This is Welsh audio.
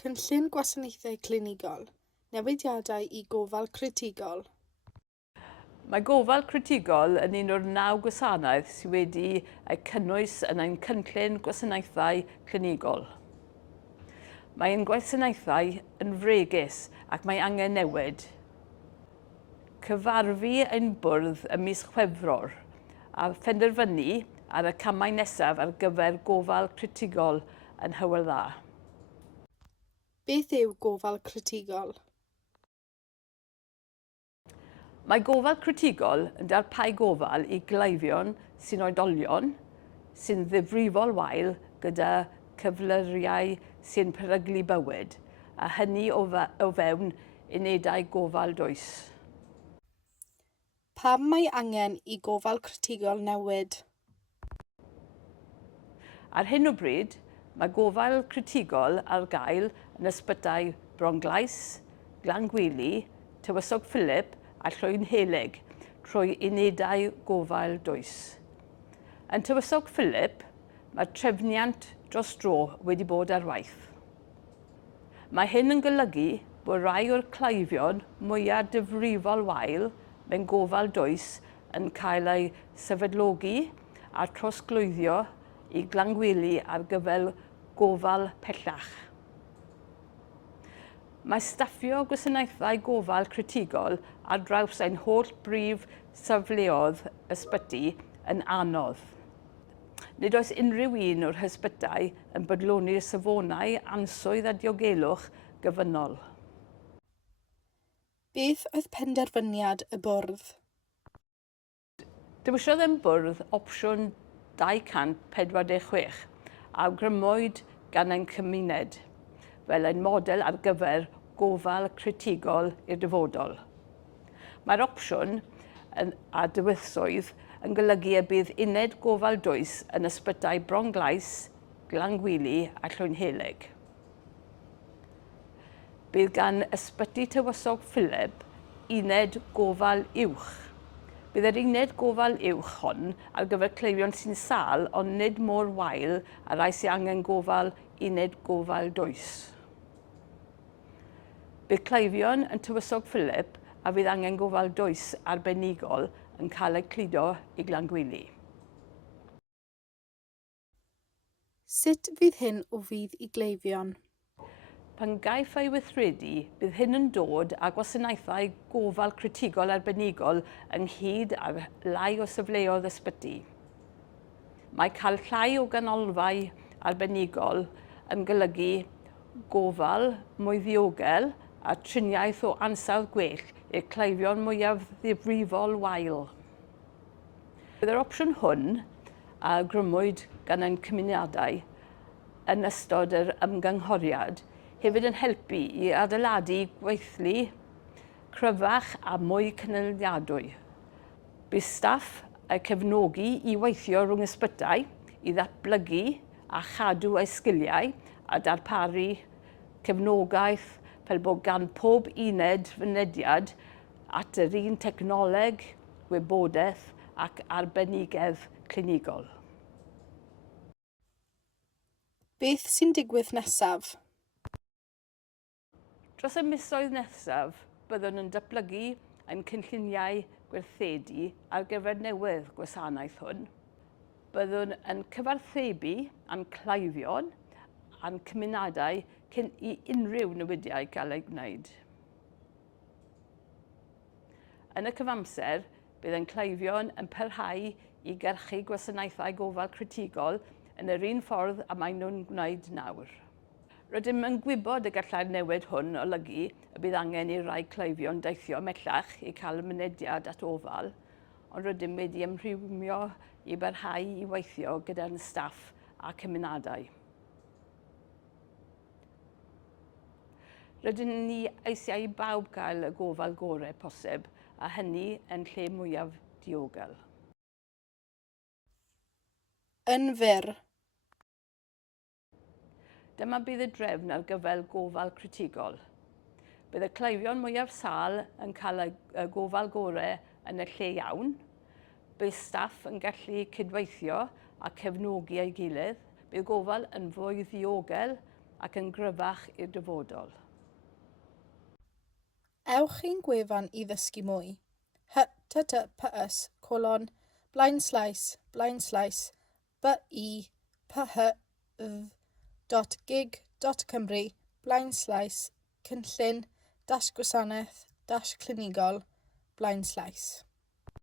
Cynllun Gwasanaethau Clinigol, Newidiadau I Gofal Critigol. Mae Gofal Critigol yn un o'r 9 gwasanaeth sydd wedi'u cynnwys yn ein cynllun gwasanaethau clinigol. Mae'n gwasanaethau yn fregus ac mae angen newid. Cyfarfu ein bwrdd ym mis Chwefror a phenderfynu ar y camau nesaf ar gyfer Gofal Critigol yn Hywel Dda. Beth yw Gofal Critigol? Mae Gofal Critigol yn darparu gofal I gleifion sy'n oedolion, sy'n ddifrifol wael gyda cyflyrau sy'n peryglu bywyd, a hynny o fewn unedau gofal dwys. Pam mae angen I Gofal Critigol newid? Ar hyn o bryd, mae Gofal Critigol ar gael yn ysbytau Bronglais, Glangwili, Tywysog Philip a Llwynhelig trwy unedau gofal dwys. Yn Tywysog Philip, mae trefniant dros dro wedi bod ar waith. Mae hyn yn golygu bod rai o'r cleifion mwyaf difrifol wael mewn gofal dwys yn cael eu sefydlogi a trosglwyddio I glangwili ar gyfer gofal pellach. Mae staffio gwasanaethau gofal critigol ar draws ein holl brif safleoedd ysbyty yn anodd. Nid oes unrhyw un o'r hysbytau yn bodloni'r safonau answydd a diogelwch gyfynol. Beth oedd penderfyniad y bwrdd? Dewisiodd yn bwrdd opsiwn 246 a awgrymwyd gan ein cymuned fel ein model ar gyfer gofal critigol i'r dyfodol. Mae'r opsiwn a dywyswydd yn golygu y bydd uned gofal dwys yn ysbytau Bronglais, Glangwili a Llwynhelig. Bydd gan ysbyty Tywysog Philip uned gofal uwch. Bydd yr uned gofal uwch hon ar gyfer cleifion sy'n sâl ond nid mor wael a rai sy'n angen gofal uned gofal dwys. Bydd cleifion yn Tywysog Philip a fydd angen gofal dwys arbenigol yn cael eu cludo I Glangwili. Sut fydd hyn o fydd I gleifion? Pan gaiff ei weithredu, bydd hyn yn dod â gwasanaethau gofal critigol arbenigol ynghyd â'r lai o safleoedd ysbyty. Mae cael llai o ganolfau arbenigol yn golygu gofal mwy ddiogel a triniaeth o ansawdd gwell i'r cleifion mwyaf ddifrifol wael. Bydd yr opsiwn hwn a grymwyd gan ein cymunedau yn ystod yr ymgynghoriad hefyd yn helpu I adeiladu gweithlu cryfach a mwy canlyniadwy. Bydd staff yn cefnogi I weithio rhwng ysbytau I ddatblygu a chadw eu sgiliau a darparu cefnogaeth fel bod gan pob uned fynediad at yr un technoleg, wybodaeth ac arbenigedd clinigol. Beth sy'n digwydd nesaf? Dros y misoedd nesaf, byddwn yn datblygu ein cynlluniau gwerthedu ar gyfer newydd gwasanaeth hwn. Byddwn yn cyfarthrebu a'n cleifion a'n cymunedau cyn I unrhyw newidiau gael eu gwneud. Yn y cyfamser, bydd ein cleifion yn parhau I gyrchu gwasanaethau gofal critigol yn yr un ffordd a maen nhw'n gwneud nawr. Rydym yn gwybod y gallai'r newid hwn olygu y bydd angen I rai cleifion deithio mellach I cael y mynediad at ofal, ond rydym wedi ymrhymio I barhau I weithio gyda'n staff a cymunedau. Rydym ni eisiau I bawb gael y gofal gorau posib a hynny yn lle mwyaf diogel. Yn fyr. Dyma bydd y drefn ar gyfer gofal critigol. Bydd y cleifion mwyaf sâl yn cael y gofal gorau yn y lle iawn. Bydd staff yn gallu cydweithio a cefnogi ei gilydd. Bydd gofal yn fwy ddiogel ac yn gryfach i'r dyfodol. Ewch i'n gwefan i ddysgu mwy. https bybyd.gig.cymru/cynllun-gwasanaeth-clinigol/.